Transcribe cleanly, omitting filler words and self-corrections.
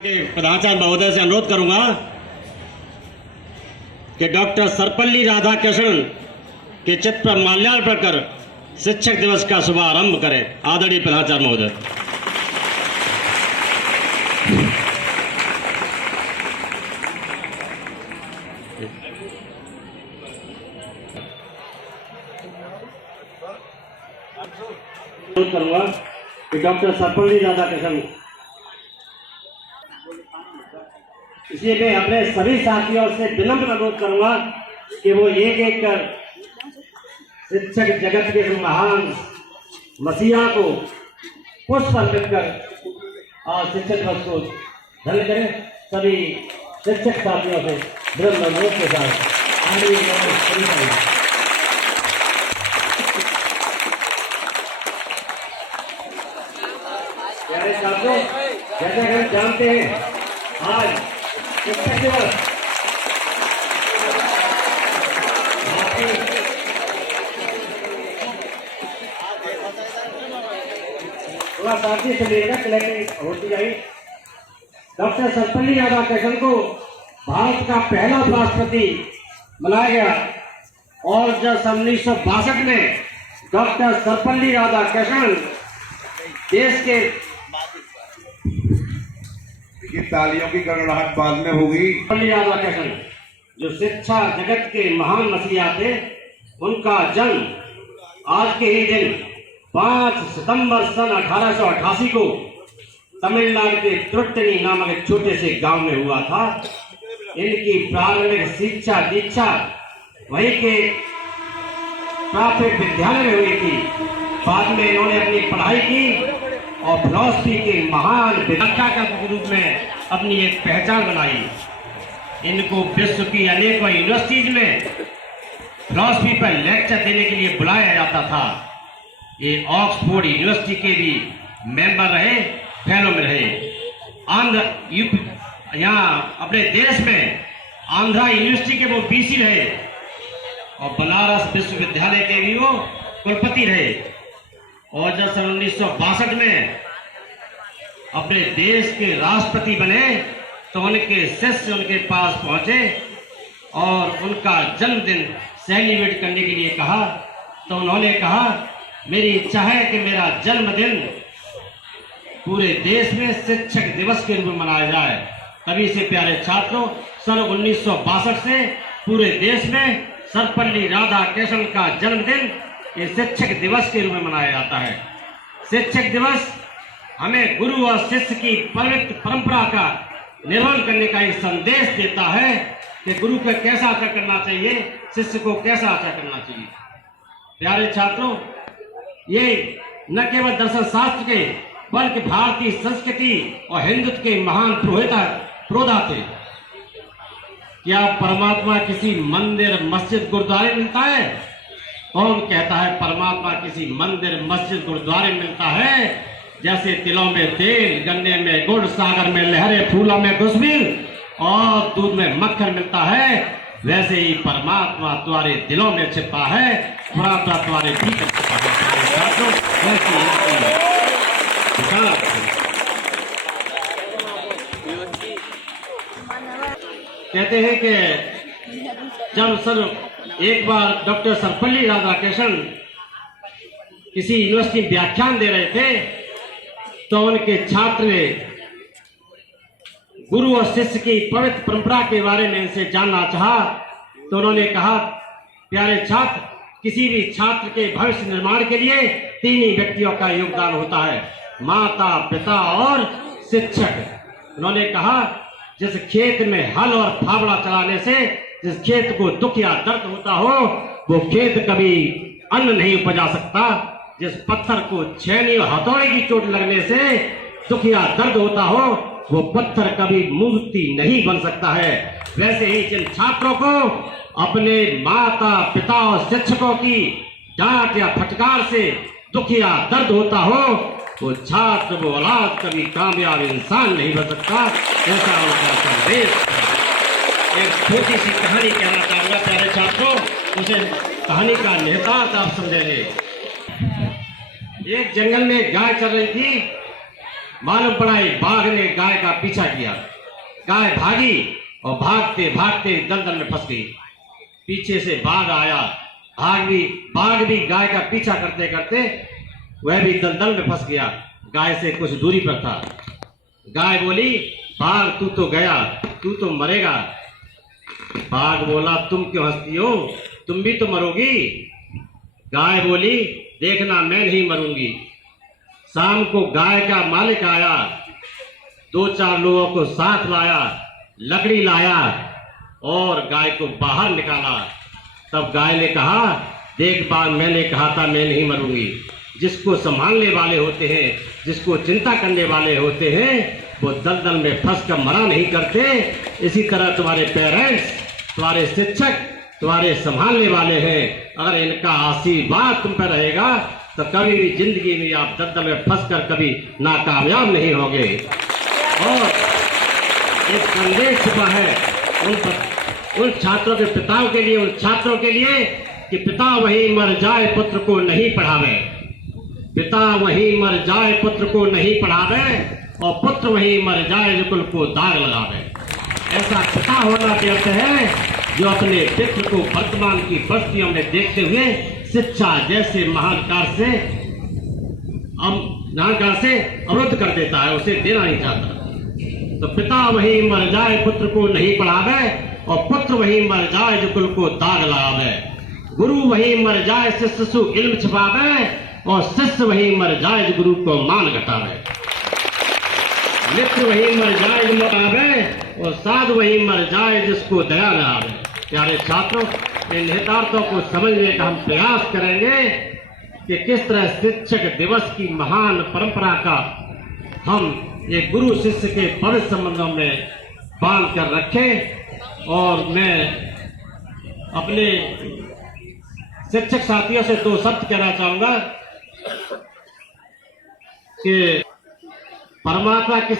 प्रधानाचार्य महोदय से अनुरोध करूंगा कि डॉक्टर सर्वपल्ली राधाकृष्णन के चित्र पर माल्यार्पण कर शिक्षक दिवस का शुभारंभ करें। आदरणीय प्रधानाचार्य महोदय। अनुरोध करूंगा कि डॉक्टर सर्वपल्ली राधाकृष्णन, इसलिए मैं अपने सभी साथियों से विनम्र अनुरोध करूंगा कि वो एक एक कर शिक्षक जगत के महान मसीहा को पुष्प अर्पित कर और शिक्षक दिवस को धन्य करें। सभी शिक्षक साथियों से विनम्र अनुरोध के साथ प्यारे साथियों, जैसा कि हम जानते हैं आज शिक्षक दिवस थोड़ा साथी से लेकर कलेक्टिंग होती जाएगी। डॉक्टर सर्वपल्ली राधाकृष्णन को भारत का पहला राष्ट्रपति बनाया गया और जब 1962 में डॉक्टर सर्वपल्ली राधाकृष्णन देश के तालियों की गड़गड़ाहट बाद में होगी। सर्वपल्ली राधाकृष्णन जो शिक्षा जगत के महान मसीहा थे, उनका जन्म आज के ही दिन 5 सितंबर सन 1888 को तमिलनाडु के त्रुट्टनी नामक एक छोटे से गांव में हुआ था। इनकी प्रारंभिक शिक्षा दीक्षा वहीं के प्राथमिक विद्यालय में हुई थी। बाद में इन्होंने अपनी पढ़ाई की और फिलॉसफी के महान व्याख्याता के रूप में अपनी एक पहचान बनाई। इनको विश्व की अनेकों यूनिवर्सिटीज में फिलॉसफी पर लेक्चर देने के लिए बुलाया जाता था। ये ऑक्सफोर्ड यूनिवर्सिटी के भी मेंबर रहे, फेलो में रहे। यहाँ अपने देश में आंध्रा यूनिवर्सिटी के वो बीसी रहे और बनारस विश्वविद्यालय के भी वो कुलपति रहे। और जब सन 1962 में अपने देश के राष्ट्रपति बने तो उनके शिष्य उनके पास पहुंचे और उनका जन्मदिन सेलिब्रेट करने के लिए कहा। तो उन्होंने कहा, मेरी इच्छा है कि मेरा जन्मदिन पूरे देश में शिक्षक दिवस के रूप में मनाया जाए। तभी से प्यारे छात्रों, सन 1962 से पूरे देश में सर्वपल्ली राधाकृष्णन का जन्मदिन ये शिक्षक दिवस के रूप में मनाया जाता है। शिक्षक दिवस हमें गुरु और शिष्य की पवित्र परंपरा का निर्वहन करने का एक संदेश देता है कि गुरु को कैसा आचरण करना चाहिए, शिष्य को कैसा आचरण करना चाहिए। प्यारे छात्रों, ये न केवल दर्शन शास्त्र के बल्कि भारतीय संस्कृति और हिंदुत्व के महान प्रोधा थे। क्या परमात्मा किसी मंदिर मस्जिद गुरुद्वारे मिलता है? कौन कहता है परमात्मा किसी मंदिर मस्जिद गुरुद्वारे मिलता है? जैसे तिलों में तेल, गन्ने में गुड़, सागर में लहरें, फूलों में खुशबू और दूध में मक्खन मिलता है, वैसे ही परमात्मा तुम्हारे दिलों में छिपा है, परमात्मा तुम्हारे भीतर छिपा है। कहते हैं कि जब एक बार डॉक्टर सर्वपल्ली राधाकृष्णन किसी यूनिवर्सिटी में व्याख्यान दे रहे थे तो उनके छात्र ने गुरु और शिष्य की पवित्र परंपरा के बारे में इनसे जानना चाहा। तो उन्होंने कहा, प्यारे छात्र, किसी भी छात्र के भविष्य निर्माण के लिए 3 ही व्यक्तियों का योगदान होता है, माता, पिता और शिक्षक। उन्होंने कहा, जिस खेत में हल और फावड़ा चलाने से जिस खेत को दुख या दर्द होता हो, वो खेत कभी अन्न नहीं उपजा सकता। जिस पत्थर को छेनी और हथौड़े की चोट लगने से दुख या दर्द होता हो, वो पत्थर कभी मूर्ति नहीं बन सकता है। वैसे ही जिन छात्रों को अपने माता, पिता और शिक्षकों की डांट या फटकार से दुख या दर्द होता हो, वो छात्र, वो औलाद कभी कामयाब इंसान नहीं बन सकता। ऐसा उनका संदेश। एक छोटी सी कहानी कहना चाहूंगा प्यारे छात्रों, उसे कहानी का निहितार्थ आप समझेंगे। एक जंगल में गाय चल रही थी मालूम पड़ा एक बाघ ने गाय का पीछा किया। गाय भागी और भागते भागते दलदल में फंस गई। पीछे से बाघ आया, बाघ भी गाय का पीछा करते करते वह भी दलदल में फंस गया। गाय से कुछ दूरी पर था। गाय बोली, बाघ तू तो गया, तू तो मरेगा। बाघ बोला, तुम क्यों हंसती हो, तुम भी तो मरोगी। गाय बोली, देखना मैं नहीं मरूंगी। शाम को गाय का मालिक आया, 2-4 लोगों को साथ लाया, लकड़ी लाया और गाय को बाहर निकाला। तब गाय ने कहा, देख बाघ, मैंने कहा था मैं नहीं मरूंगी। जिसको संभालने वाले होते हैं, जिसको चिंता करने वाले होते हैं, वो दलदल में फंस कर मरा नहीं करते। इसी तरह तुम्हारे पेरेंट्स, तुम्हारे शिक्षक, तुम्हारे संभालने वाले हैं। अगर इनका आशीर्वाद तुम पर रहेगा तो कभी भी जिंदगी में आप दलदल में फंसकर कभी नाकामयाब नहीं होंगे। और एक संदेश छुपा है उन छात्रों के पिताओं के लिए, उन छात्रों के लिए कि पिता वहीं मर जाए पुत्र को नहीं पढ़ावे, पिता वहीं मर जाए पुत्र को नहीं पढ़ावे और पुत्र वहीं मर जाए जो कुल को दाग लगावे। ऐसा पिता होना व्यर्थ है जो अपने पुत्र को वर्तमान की बस्तियों में देखते हुए शिक्षा जैसे महान कार्य से अवरुद्ध कर देता है, उसे देना नहीं चाहता। तो पिता वहीं मर जाए पुत्र को नहीं पढ़ावे और पुत्र वहीं मर जाए जो कुल को दाग लगावे। गुरु वहीं मर जाए शिष्य इल्म छिपावे और शिष्य वहीं मर जाए जो गुरु को मान घटावे। मित्र वहीं मर जाए जो लगावे और साधु वहीं मर जाए जिसको दया न आवे। प्यारे छात्रों, इन निहितार्थों को समझने का हम प्रयास करेंगे कि किस तरह शिक्षक दिवस की महान परंपरा का हम एक गुरु शिष्य के पवित्र संबंधों में बांध कर रखें। और मैं अपने शिक्षक साथियों से 2 शब्द कहना चाहूंगा कि परमात्मा किस